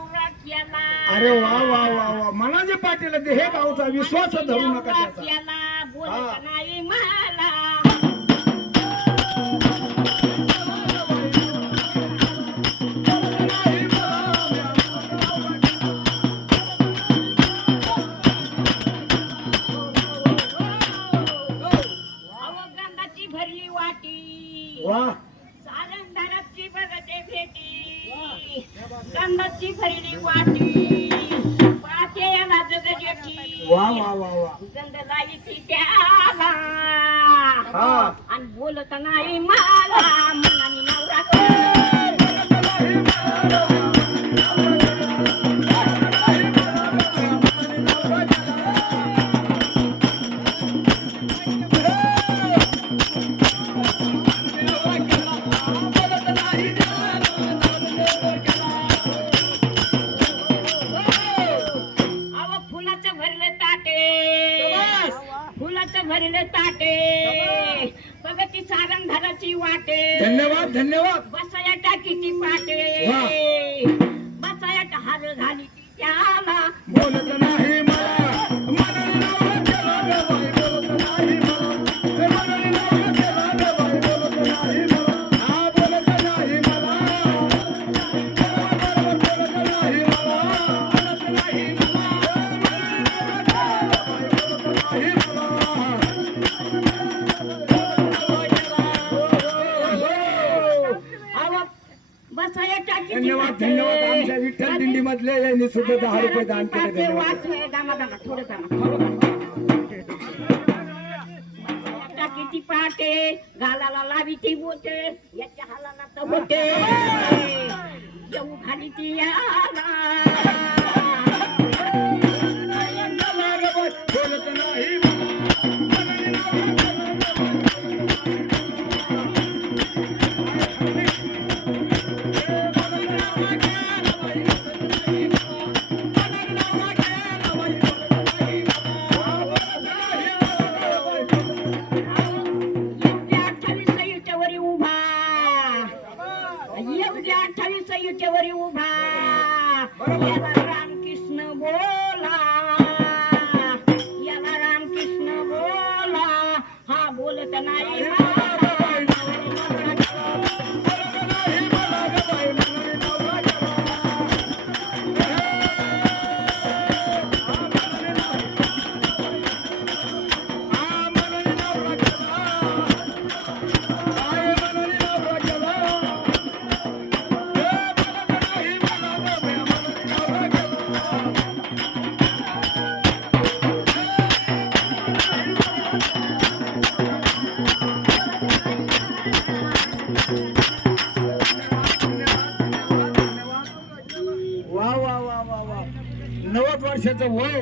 अरे वा वा वा वा मनाचे पाटील ते हे भाऊचा विश्वास धरू नका त्याचा. नाही मला अवगंधाची भरली वाटी वा सारंगधाराची बघते भेटी गंधाची भरली वाटी पाचे याला जगजेठी वा वा वा वा गंध लाईची त्याला हा आणि बोलत नाही मला मनाने नवरा भरले ताटे बघती सारंगधाराची वाटे धन्यवाद धन्यवाद. बसाया टाकीची पाटे वा. बसाया हार झाली त्याला बोलत नाही मला मनाने नवरा केला ग बाई, बोलत नाही मला. हे मनाने नवरा केला ग बाई, बोलत नाही मला. हा बोलत नाही मला. बरोबर बोलत नाही मला. बोलत नाही मला. मनाने नवरा बसाया टाकीची धन्यवाद धन्यवाद. आमच्या विठ्ठल दिंडी मधले यांनी सुद्धा 10 रुपये दान केले. धन्यवाद. टाकीची पाटे गालाला लावी ती बोटे याच्या हालाला तर होते येऊ खाली ती याला बोलत नाही मला. युट्यावरी उभा याला रामकृष्ण बोला याला रामकृष्ण बोला हा बोलत नाही वा वा वा वा वा. 90 वर्षाचं वय